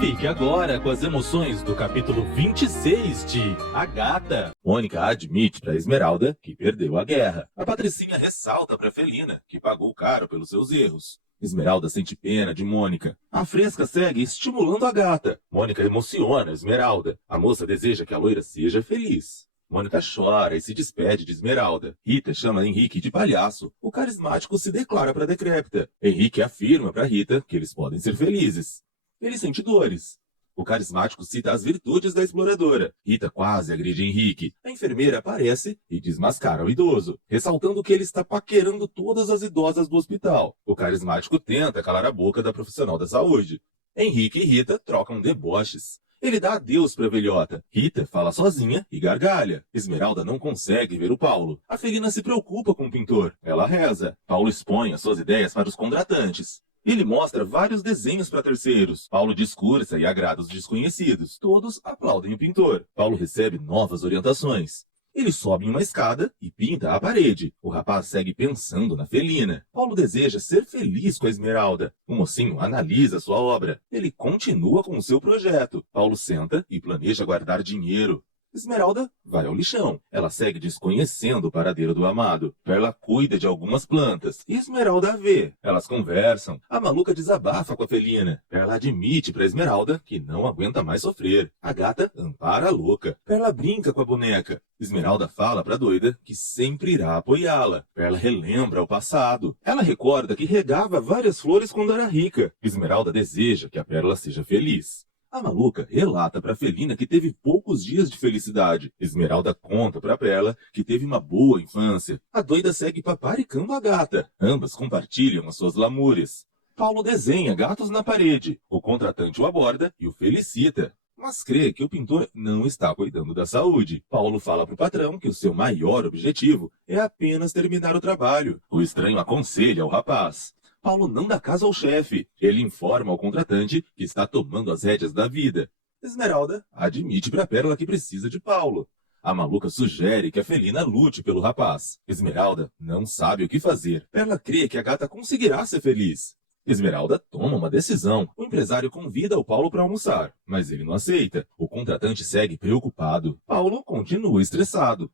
Fique agora com as emoções do capítulo 26 de A Gata. Mônica admite para Esmeralda que perdeu a guerra. A Patricinha ressalta para Felina que pagou caro pelos seus erros. Esmeralda sente pena de Mônica. A Fresca segue estimulando a Gata. Mônica emociona Esmeralda. A moça deseja que a loira seja feliz. Mônica chora e se despede de Esmeralda. Rita chama Henrique de palhaço. O carismático se declara para a Decrépita. Henrique afirma para Rita que eles podem ser felizes. Ele sente dores. O carismático cita as virtudes da exploradora. Rita quase agride Henrique. A enfermeira aparece e desmascara o idoso, ressaltando que ele está paquerando todas as idosas do hospital. O carismático tenta calar a boca da profissional da saúde. Henrique e Rita trocam deboches. Ele dá adeus para a velhota. Rita fala sozinha e gargalha. Esmeralda não consegue ver o Paulo. A Felina se preocupa com o pintor. Ela reza. Paulo expõe as suas ideias para os contratantes. Ele mostra vários desenhos para terceiros. Paulo discursa e agrada os desconhecidos. Todos aplaudem o pintor. Paulo recebe novas orientações. Ele sobe em uma escada e pinta a parede. O rapaz segue pensando na Felina. Paulo deseja ser feliz com a Esmeralda. O mocinho analisa sua obra. Ele continua com o seu projeto. Paulo senta e planeja guardar dinheiro. Esmeralda vai ao lixão. Ela segue desconhecendo o paradeiro do amado. Perla cuida de algumas plantas. E Esmeralda a vê. Elas conversam. A maluca desabafa com a Felina. Perla admite para Esmeralda que não aguenta mais sofrer. A Gata ampara a louca. Perla brinca com a boneca. Esmeralda fala para a doida que sempre irá apoiá-la. Perla relembra o passado. Ela recorda que regava várias flores quando era rica. Esmeralda deseja que a Perla seja feliz. A maluca relata para Felina que teve poucos dias de felicidade. Esmeralda conta para Perla que teve uma boa infância. A doida segue paparicando a Gata. Ambas compartilham as suas lamúrias. Paulo desenha gatos na parede. O contratante o aborda e o felicita, mas crê que o pintor não está cuidando da saúde. Paulo fala para o patrão que o seu maior objetivo é apenas terminar o trabalho. O estranho aconselha ao rapaz. Paulo não dá caso ao chefe. Ele informa ao contratante que está tomando as rédeas da vida. Esmeralda admite para Pérola que precisa de Paulo. A maluca sugere que a Felina lute pelo rapaz. Esmeralda não sabe o que fazer. Pérola crê que a Gata conseguirá ser feliz. Esmeralda toma uma decisão. O empresário convida o Paulo para almoçar, mas ele não aceita. O contratante segue preocupado. Paulo continua estressado.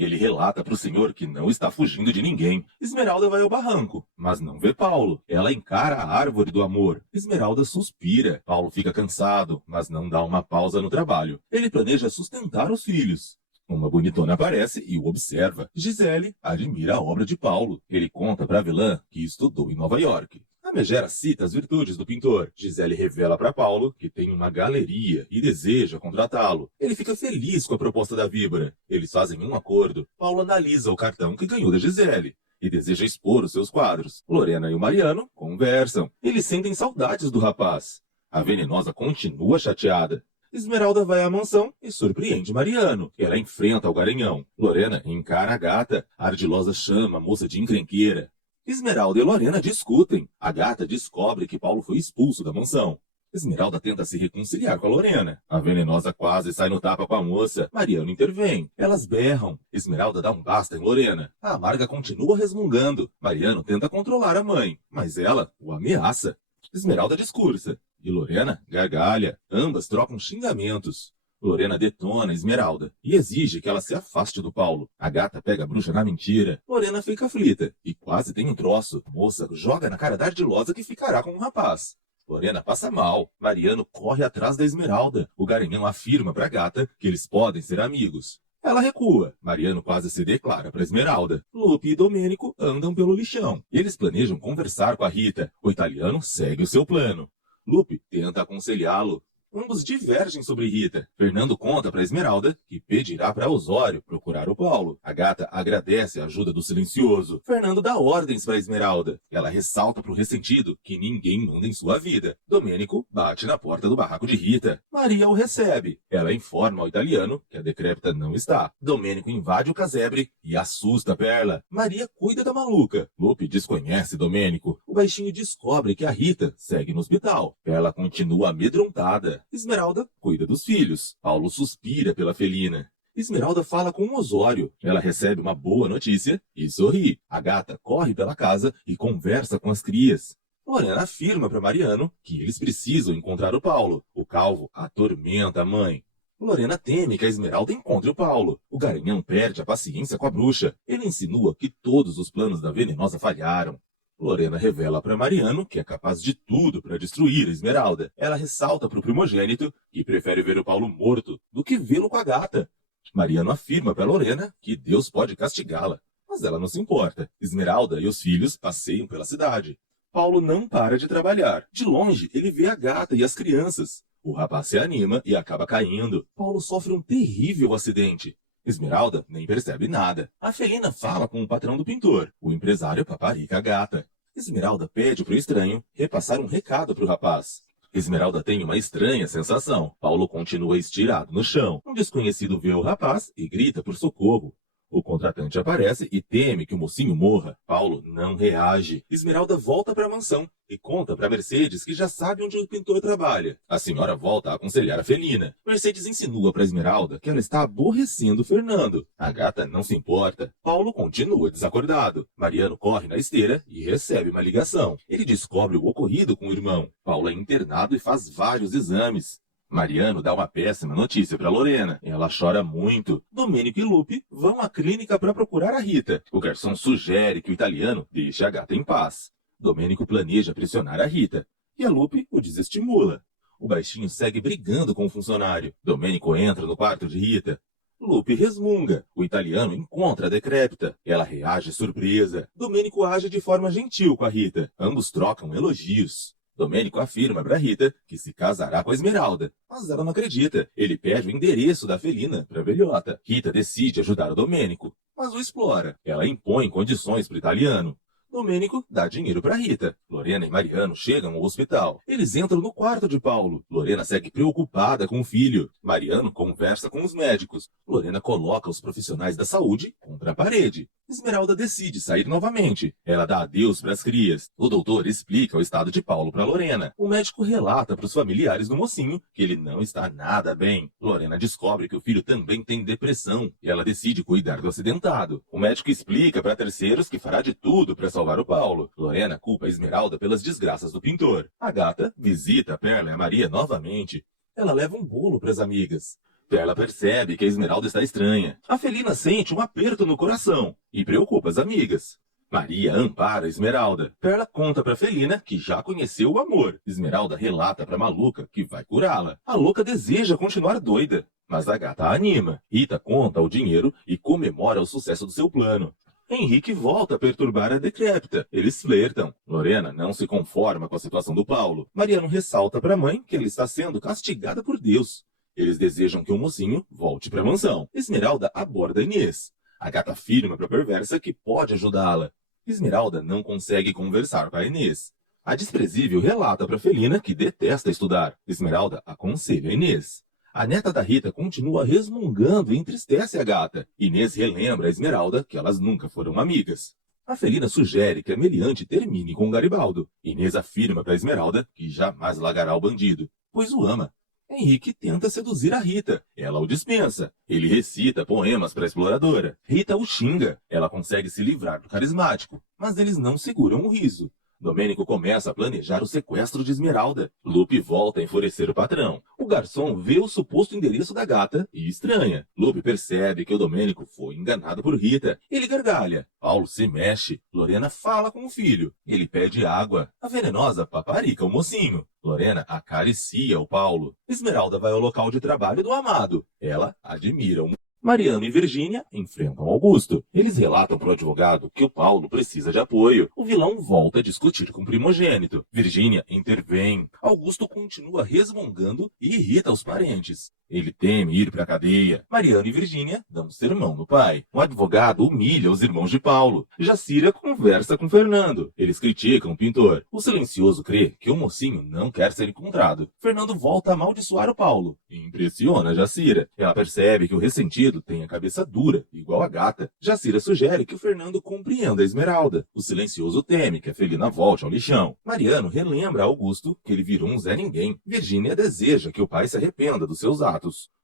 Ele relata para o senhor que não está fugindo de ninguém. Esmeralda vai ao barranco, mas não vê Paulo. Ela encara a árvore do amor. Esmeralda suspira. Paulo fica cansado, mas não dá uma pausa no trabalho. Ele planeja sustentar os filhos. Uma bonitona aparece e o observa. Gisele admira a obra de Paulo. Ele conta para Avelã que estudou em Nova York. A megera cita as virtudes do pintor. Gisele revela para Paulo que tem uma galeria e deseja contratá-lo. Ele fica feliz com a proposta da víbora. Eles fazem um acordo. Paulo analisa o cartão que ganhou da Gisele e deseja expor os seus quadros. Lorena e o Mariano conversam. Eles sentem saudades do rapaz. A venenosa continua chateada. Esmeralda vai à mansão e surpreende Mariano. Ela enfrenta o garanhão. Lorena encara a Gata. A ardilosa chama a moça de encrenqueira. Esmeralda e Lorena discutem. A Gata descobre que Paulo foi expulso da mansão. Esmeralda tenta se reconciliar com a Lorena. A venenosa quase sai no tapa com a moça. Mariano intervém. Elas berram. Esmeralda dá um basta em Lorena. A amarga continua resmungando. Mariano tenta controlar a mãe, mas ela o ameaça. Esmeralda discursa e Lorena gargalha. Ambas trocam xingamentos. Lorena detona Esmeralda e exige que ela se afaste do Paulo. A Gata pega a bruxa na mentira. Lorena fica aflita e quase tem um troço. A moça joga na cara da ardilosa que ficará com o rapaz. Lorena passa mal. Mariano corre atrás da Esmeralda. O garanhão afirma para a Gata que eles podem ser amigos. Ela recua. Mariano quase se declara para Esmeralda. Lupe e Domênico andam pelo lixão. Eles planejam conversar com a Rita. O italiano segue o seu plano. Lupe tenta aconselhá-lo. Ambos divergem sobre Rita. Fernando conta para Esmeralda que pedirá para Osório procurar o Paulo. A Gata agradece a ajuda do silencioso. Fernando dá ordens para Esmeralda. Ela ressalta para o ressentido que ninguém manda em sua vida. Domênico bate na porta do barraco de Rita. Maria o recebe. Ela informa ao italiano que a Decrépita não está. Domênico invade o casebre e assusta Perla. Maria cuida da maluca. Lupe desconhece Domênico. O baixinho descobre que a Rita segue no hospital. Perla continua amedrontada. Esmeralda cuida dos filhos. Paulo suspira pela Felina. Esmeralda fala com Osório. Ela recebe uma boa notícia e sorri. A Gata corre pela casa e conversa com as crias. Lorena afirma para Mariano que eles precisam encontrar o Paulo. O calvo atormenta a mãe. Lorena teme que a Esmeralda encontre o Paulo. O Garanhão perde a paciência com a bruxa. Ele insinua que todos os planos da venenosa falharam. Lorena revela para Mariano que é capaz de tudo para destruir a Esmeralda. Ela ressalta para o primogênito que prefere ver o Paulo morto do que vê-lo com a gata. Mariano afirma para Lorena que Deus pode castigá-la, mas ela não se importa. Esmeralda e os filhos passeiam pela cidade. Paulo não para de trabalhar. De longe, ele vê a gata e as crianças. O rapaz se anima e acaba caindo. Paulo sofre um terrível acidente. Esmeralda nem percebe nada. A felina fala com o patrão do pintor. O empresário paparica a gata. Esmeralda pede para o estranho repassar um recado para o rapaz. Esmeralda tem uma estranha sensação. Paulo continua estirado no chão. Um desconhecido vê o rapaz e grita por socorro. O contratante aparece e teme que o mocinho morra. Paulo não reage. Esmeralda volta para a mansão e conta para Mercedes que já sabe onde o pintor trabalha. A senhora volta a aconselhar a felina. Mercedes insinua para Esmeralda que ela está aborrecendo Fernando. A gata não se importa. Paulo continua desacordado. Mariano corre na esteira e recebe uma ligação. Ele descobre o ocorrido com o irmão. Paulo é internado e faz vários exames. Mariano dá uma péssima notícia para Lorena. Ela chora muito. Domênico e Lupe vão à clínica para procurar a Rita. O garçom sugere que o italiano deixe a gata em paz. Domênico planeja pressionar a Rita. E a Lupe o desestimula. O baixinho segue brigando com o funcionário. Domênico entra no quarto de Rita. Lupe resmunga. O italiano encontra a decrépita. Ela reage surpresa. Domênico age de forma gentil com a Rita. Ambos trocam elogios. Domênico afirma para Rita que se casará com a Esmeralda, mas ela não acredita. Ele pede o endereço da felina para a velhota. Rita decide ajudar o Domênico, mas o explora. Ela impõe condições para o italiano. Domênico dá dinheiro para Rita. Lorena e Mariano chegam ao hospital. Eles entram no quarto de Paulo. Lorena segue preocupada com o filho. Mariano conversa com os médicos. Lorena coloca os profissionais da saúde contra a parede. Esmeralda decide sair novamente. Ela dá adeus para as crias. O doutor explica o estado de Paulo para Lorena. O médico relata para os familiares do mocinho que ele não está nada bem. Lorena descobre que o filho também tem depressão e ela decide cuidar do acidentado. O médico explica para terceiros que fará de tudo para salvar o Paulo. Lorena culpa a Esmeralda pelas desgraças do pintor. A gata visita a Perla e a Maria novamente. Ela leva um bolo para as amigas. Perla percebe que a Esmeralda está estranha. A felina sente um aperto no coração e preocupa as amigas. Maria ampara a Esmeralda. Perla conta para a felina que já conheceu o amor. Esmeralda relata para a maluca que vai curá-la. A louca deseja continuar doida, mas a gata a anima. Rita conta o dinheiro e comemora o sucesso do seu plano. Henrique volta a perturbar a decrépita. Eles flertam. Lorena não se conforma com a situação do Paulo. Mariano ressalta para a mãe que ela está sendo castigada por Deus. Eles desejam que o mocinho volte para a mansão. Esmeralda aborda Inês. A gata afirma para a perversa que pode ajudá-la. Esmeralda não consegue conversar com a Inês. A desprezível relata para a felina que detesta estudar. Esmeralda aconselha a Inês. A neta da Rita continua resmungando e entristece a gata. Inês relembra a Esmeralda que elas nunca foram amigas. A felina sugere que a meliante termine com Garibaldo. Inês afirma para a Esmeralda que jamais largará o bandido, pois o ama. Henrique tenta seduzir a Rita. Ela o dispensa. Ele recita poemas para a exploradora. Rita o xinga. Ela consegue se livrar do carismático, mas eles não seguram o riso. Domênico começa a planejar o sequestro de Esmeralda. Lupe volta a enfurecer o patrão. O garçom vê o suposto endereço da gata e estranha. Lupe percebe que o Domênico foi enganado por Rita. Ele gargalha. Paulo se mexe. Lorena fala com o filho. Ele pede água. A venenosa paparica o mocinho. Lorena acaricia o Paulo. Esmeralda vai ao local de trabalho do amado. Ela admira o Mariano e Virgínia enfrentam Augusto. Eles relatam para o advogado que o Paulo precisa de apoio. O vilão volta a discutir com o primogênito. Virgínia intervém. Augusto continua resmungando e irrita os parentes. Ele teme ir para a cadeia. Mariano e Virgínia dão um sermão no pai. O advogado humilha os irmãos de Paulo. Jacira conversa com Fernando. Eles criticam o pintor. O silencioso crê que o mocinho não quer ser encontrado. Fernando volta a amaldiçoar o Paulo. Impressiona Jacira. Ela percebe que o ressentido tem a cabeça dura, igual a gata. Jacira sugere que o Fernando compreenda a Esmeralda. O silencioso teme que a felina volte ao lixão. Mariano relembra a Augusto que ele virou um Zé Ninguém. Virgínia deseja que o pai se arrependa dos seus atos.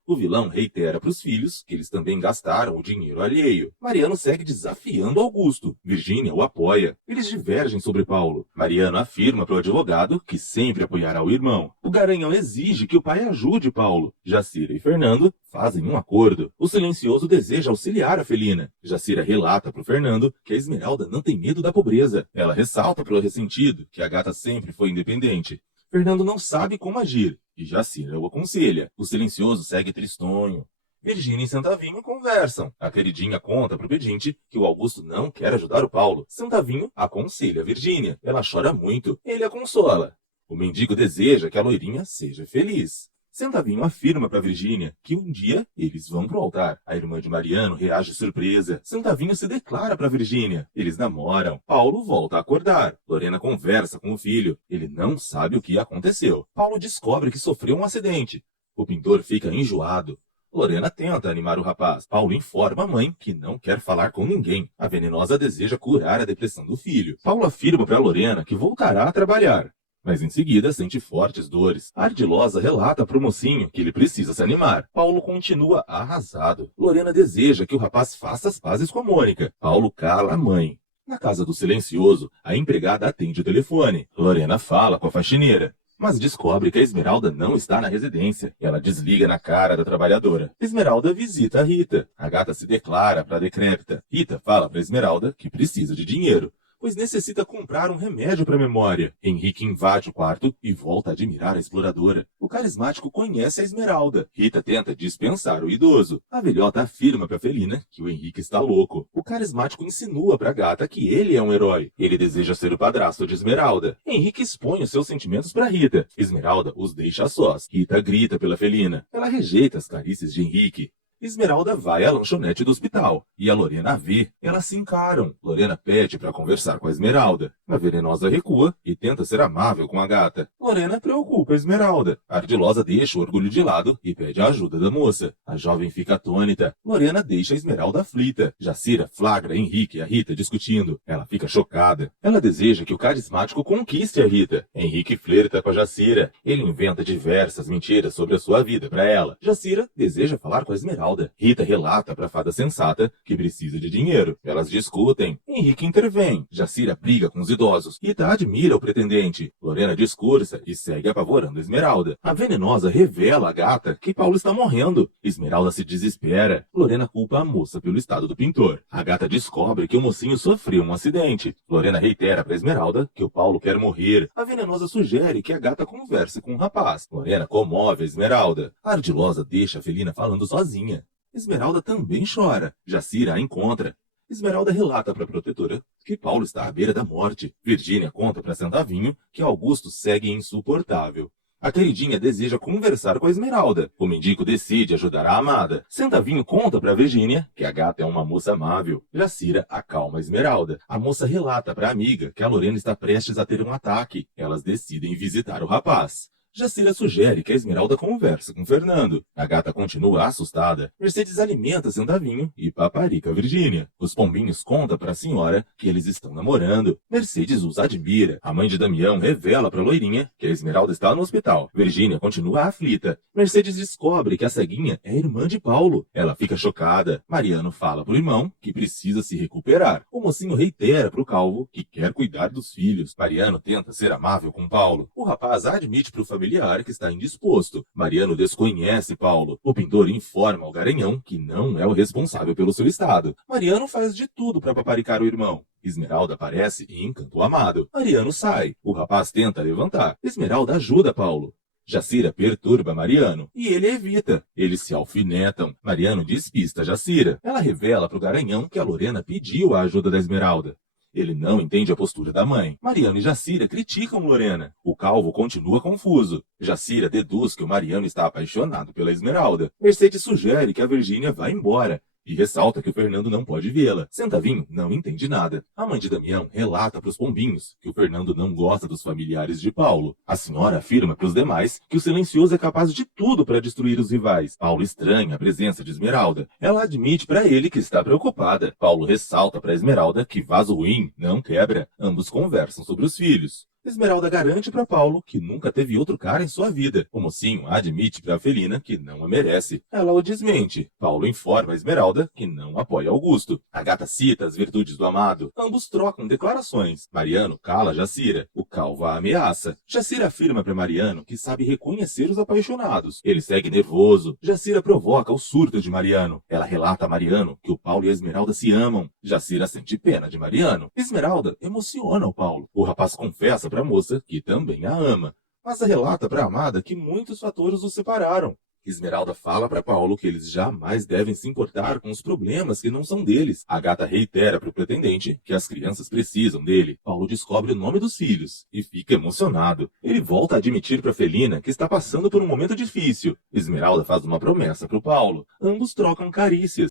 O vilão reitera para os filhos que eles também gastaram o dinheiro alheio. Mariano segue desafiando Augusto. Virgínia o apoia. Eles divergem sobre Paulo. Mariano afirma para o advogado que sempre apoiará o irmão. O Garanhão exige que o pai ajude Paulo. Jacira e Fernando fazem um acordo. O silencioso deseja auxiliar a Felina. Jacira relata para o Fernando que a Esmeralda não tem medo da pobreza. Ela ressalta para o ressentido que a gata sempre foi independente. Fernando não sabe como agir, e Jacira o aconselha. O silencioso segue tristonho. Virgínia e Santavinho conversam. A queridinha conta pro pedinte que o Augusto não quer ajudar o Paulo. Santavinho aconselha a Virgínia. Ela chora muito. Ele a consola. O mendigo deseja que a loirinha seja feliz. Santavinho afirma para Virgínia que um dia eles vão pro altar. A irmã de Mariano reage surpresa. Santavinho se declara para Virgínia. Eles namoram. Paulo volta a acordar. Lorena conversa com o filho. Ele não sabe o que aconteceu. Paulo descobre que sofreu um acidente. O pintor fica enjoado. Lorena tenta animar o rapaz. Paulo informa a mãe que não quer falar com ninguém. A venenosa deseja curar a depressão do filho. Paulo afirma para Lorena que voltará a trabalhar. Mas em seguida sente fortes dores. A ardilosa relata para o mocinho que ele precisa se animar. Paulo continua arrasado. Lorena deseja que o rapaz faça as pazes com a Mônica. Paulo cala a mãe. Na casa do silencioso, a empregada atende o telefone. Lorena fala com a faxineira, mas descobre que a Esmeralda não está na residência. Ela desliga na cara da trabalhadora. Esmeralda visita a Rita. A gata se declara para a decrépita. Rita fala para Esmeralda que precisa de dinheiro, pois necessita comprar um remédio para a memória. Henrique invade o quarto e volta a admirar a exploradora. O carismático conhece a Esmeralda. Rita tenta dispensar o idoso. A velhota afirma para Felina que o Henrique está louco. O carismático insinua para a gata que ele é um herói. Ele deseja ser o padrasto de Esmeralda. Henrique expõe os seus sentimentos para Rita. Esmeralda os deixa a sós. Rita grita pela Felina. Ela rejeita as carícias de Henrique. Esmeralda vai à lanchonete do hospital, e a Lorena a vê. Elas se encaram. Lorena pede para conversar com a Esmeralda. A venenosa recua e tenta ser amável com a gata. Lorena preocupa a Esmeralda. A ardilosa deixa o orgulho de lado e pede a ajuda da moça. A jovem fica atônita. Lorena deixa a Esmeralda aflita. Jacira flagra Henrique e a Rita discutindo. Ela fica chocada. Ela deseja que o carismático conquiste a Rita. Henrique flerta com a Jacira. Ele inventa diversas mentiras sobre a sua vida para ela. Jacira deseja falar com a Esmeralda. Rita relata para a fada sensata que precisa de dinheiro. Elas discutem. Henrique intervém. Jacira briga com os idosos. Rita admira o pretendente. Lorena discursa e segue apavorando Esmeralda. A venenosa revela à gata que Paulo está morrendo. Esmeralda se desespera. Lorena culpa a moça pelo estado do pintor. A gata descobre que o mocinho sofreu um acidente. Lorena reitera para Esmeralda que o Paulo quer morrer. A venenosa sugere que a gata converse com o rapaz. Lorena comove a Esmeralda. A ardilosa deixa a Felina falando sozinha. Esmeralda também chora. Jacira a encontra. Esmeralda relata para a protetora que Paulo está à beira da morte. Virgínia conta para Santavinho que Augusto segue insuportável. A queridinha deseja conversar com a Esmeralda. O mendigo decide ajudar a amada. Santavinho conta para Virgínia que a gata é uma moça amável. Jacira acalma a Esmeralda. A moça relata para a amiga que a Lorena está prestes a ter um ataque. Elas decidem visitar o rapaz. Jacira sugere que a Esmeralda converse com Fernando. A gata continua assustada. Mercedes alimenta Santavinho e paparica Virgínia. Os pombinhos contam para a senhora que eles estão namorando. Mercedes os admira. A mãe de Damião revela para a loirinha que a Esmeralda está no hospital. Virgínia continua aflita. Mercedes descobre que a ceguinha é irmã de Paulo. Ela fica chocada. Mariano fala para o irmão que precisa se recuperar. O mocinho reitera para o calvo que quer cuidar dos filhos. Mariano tenta ser amável com Paulo. O rapaz admite para o familiar que está indisposto. Mariano desconhece Paulo. O pintor informa ao Garanhão que não é o responsável pelo seu estado. Mariano faz de tudo para paparicar o irmão. Esmeralda aparece e encanta o amado. Mariano sai. O rapaz tenta levantar. Esmeralda ajuda Paulo. Jacira perturba Mariano e ele evita. Eles se alfinetam. Mariano despista Jacira. Ela revela para o Garanhão que a Lorena pediu a ajuda da Esmeralda. Ele não entende a postura da mãe. Mariano e Jacira criticam Lorena. O calvo continua confuso. Jacira deduz que o Mariano está apaixonado pela Esmeralda. Mercedes sugere que a Virgínia vá embora e ressalta que o Fernando não pode vê-la. Santavinho não entende nada. A mãe de Damião relata para os pombinhos que o Fernando não gosta dos familiares de Paulo. A senhora afirma para os demais que o silencioso é capaz de tudo para destruir os rivais. Paulo estranha a presença de Esmeralda. Ela admite para ele que está preocupada. Paulo ressalta para Esmeralda que vaso ruim não quebra. Ambos conversam sobre os filhos. Esmeralda garante para Paulo que nunca teve outro cara em sua vida. O mocinho admite para Felina que não a merece. Ela o desmente. Paulo informa a Esmeralda que não apoia Augusto. A gata cita as virtudes do amado. Ambos trocam declarações. Mariano cala Jacira. O calvo a ameaça. Jacira afirma para Mariano que sabe reconhecer os apaixonados. Ele segue nervoso. Jacira provoca o surto de Mariano. Ela relata a Mariano que o Paulo e a Esmeralda se amam. Jacira sente pena de Mariano. Esmeralda emociona o Paulo. O rapaz confessa para a moça que também a ama, mas relata para a amada que muitos fatores os separaram. Esmeralda fala para Paulo que eles jamais devem se importar com os problemas que não são deles. A gata reitera para o pretendente que as crianças precisam dele. Paulo descobre o nome dos filhos e fica emocionado. Ele volta a admitir para Felina que está passando por um momento difícil. Esmeralda faz uma promessa para o Paulo. Ambos trocam carícias.